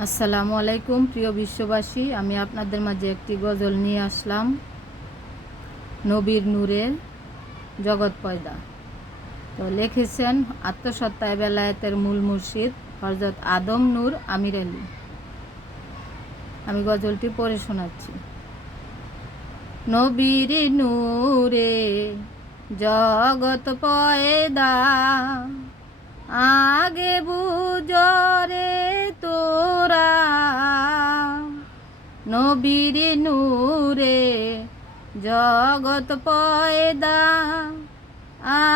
আসসালামু আলাইকুম প্রিয় বিশ্ববাসী, আমি আপনাদের মাঝে একটি গজল নিয়ে আসলাম। নবীর নূরের জগৎ পয়দা। তো লিখেছেন আত্মসত্তায় বেলায়েতের মূল মুর্শিদ হযরত আদম নূর আমির আলী। আমি গজলটি পড়ে শোনাচ্ছি। নবীর নূরে জগৎ পয়দা, আগে বুঝরে তোরা। নবীর নূরে জগৎ পয়দা,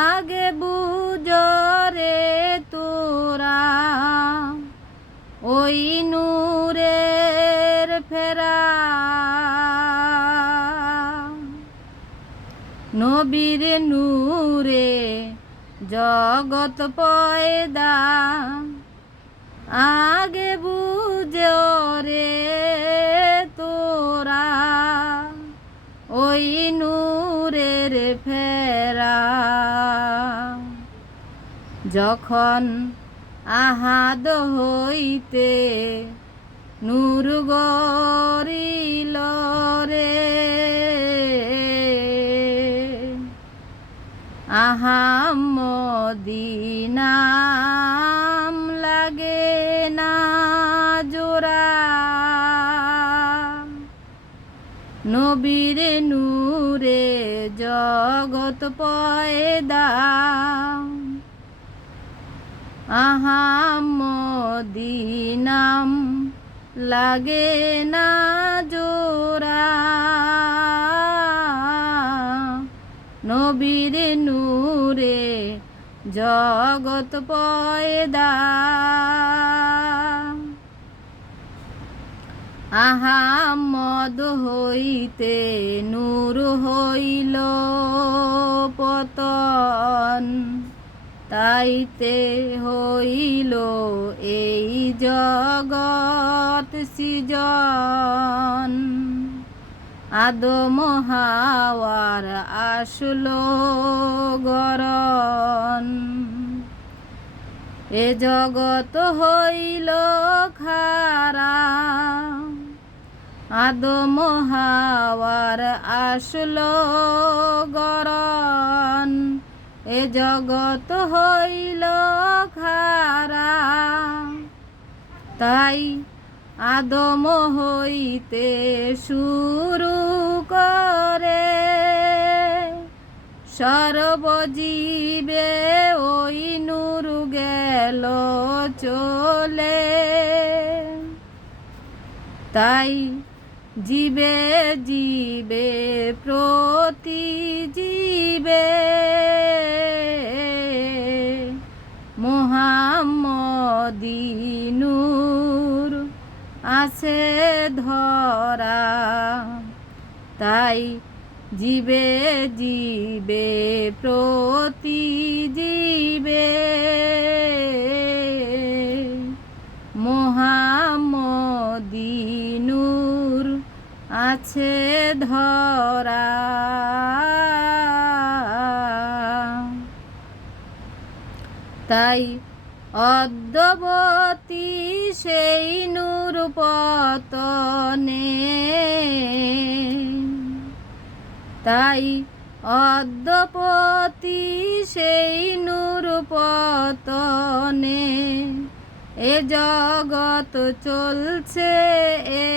আগে বুঝরে তোরা। ওই নূরের ফেরা, নবীর নূরে জগৎ পয়দা, আগে বুঝরে তোরা। ওই নূরের ফেরা, যখন আহাদ হইতে নূর গরিল রে। আহাম্মদী নাম লাগে না জোড়া। নবীর নূরে জগৎ পয়দা, আহাম্মদী নাম লাগে না জোড়া। নবীর নূরে জগৎ পয়দা, আহাম্মদ হইতে নূর হইল পতন। তাইতে হইল এই জগৎ সৃজন। আদম হাওয়ার আসলো গরণ। এ জগৎ হইল খারা, আদম হাওয়ার আসলো গরণ। এ জগৎ হইল খারা, তাই আদম হইতে শুরু করে সর্বজীবে ওই নূর গেল চলে। তাই জীবে জীবে প্রতি জীবে মুহাম্মদী নূর আছে ধরা। তাই জীবে জীবে প্রতি জীবে মুহাম্মদী নূর আছে ধরা। তাই অদ্যবতী সেই নূর পতনে, তাই অদ্যপতি সেই নূর পতনে। এ জগৎ চলছে এ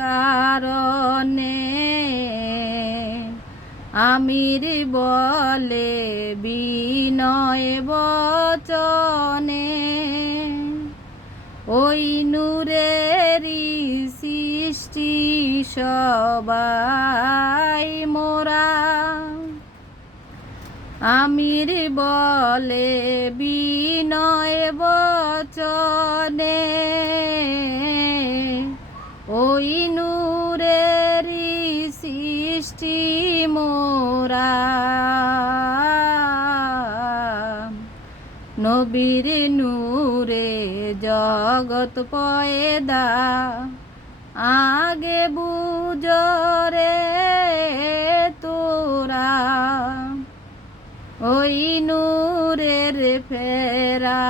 কারণে। আমির বলে বিনয় বচনে, ওই নূরেরই সৃষ্টি সবাই মোরা। আমির বলে বিনয় বচনে, ওই নূরেরই সৃষ্টি মোরা। নবীর নূরে জগৎ পয়দা, আগে বুঝরে তোরা। ওই নূরের ফেরা।